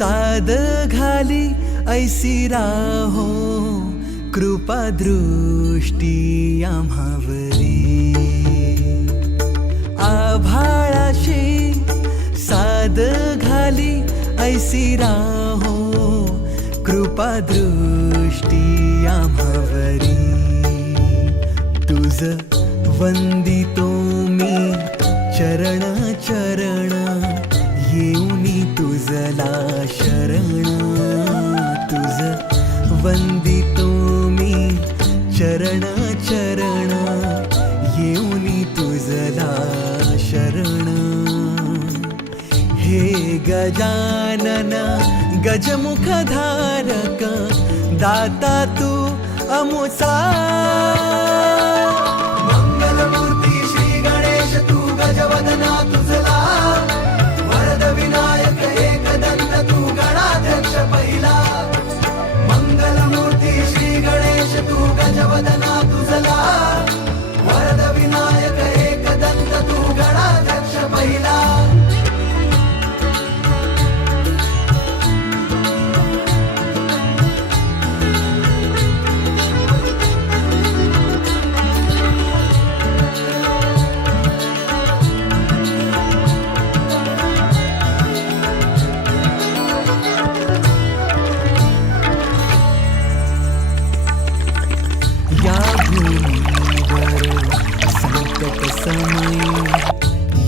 साद घाली ऐसी राहो कृपा दृष्टी आम्हावरी आभाळाशी साद घाली ऐसी राहो कृपा दृष्टी आम्हावरी तुझ वंदितो मी चरण चरण येऊनी तुझला शरण तुझ वंदितो मी चरण चरण येऊनी तुझला शरण हे गजानन गजमुखधारक दाता तू अमुचा मंगलमूर्ती श्री गणेश तू गजवदना तुझला वरद विनायक एकदंत तू गणाध्यक्ष पहिला मंगलमूर्ती श्री गणेश तू गजवदना तुझला वरद विनायक एकदंत तू गणाध्यक्ष पहिला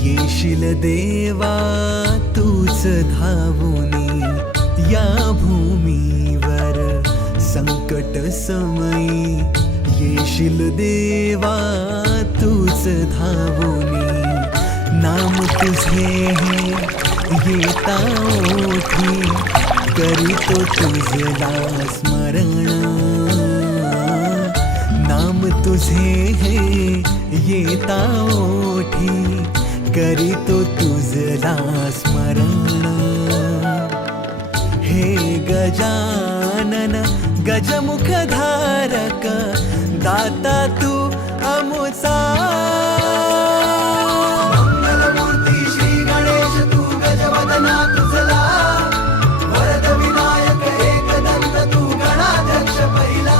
येशील देवा तूच धावुनी या भूमीवर संकट समयी येशील देवा तूच धावुनी नाम तुझे हे येता ओठी करीतो तुझला स्मरण नाम तुझे हे येता ओठी करीतो तुझला स्मरण हे गजानन गजमुखधारक दाता तू अमुचा मंगलमूर्ती श्री गणेश तू गजवदना तुझला वरद विनायक एकदंत तू गणाध्यक्ष पहिला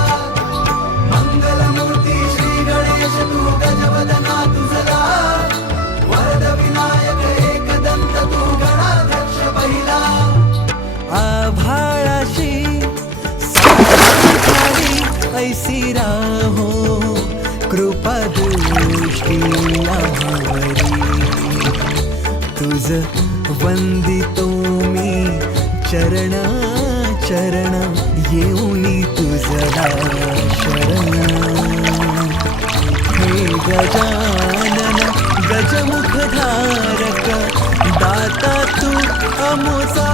मंगलमूर्ती श्री गणेश तू गजवदना तुझला वरद विनायक एकदंत तू गणाध्यक्ष पहिला आभाळाशी सारी ऐसी राहो कृपा दृष्टी आम्हावरी तुझ वंदितो मी चरण चरण येऊनी तुझला शरण हे गजानन गजमुखधारक दाता तू अमुचा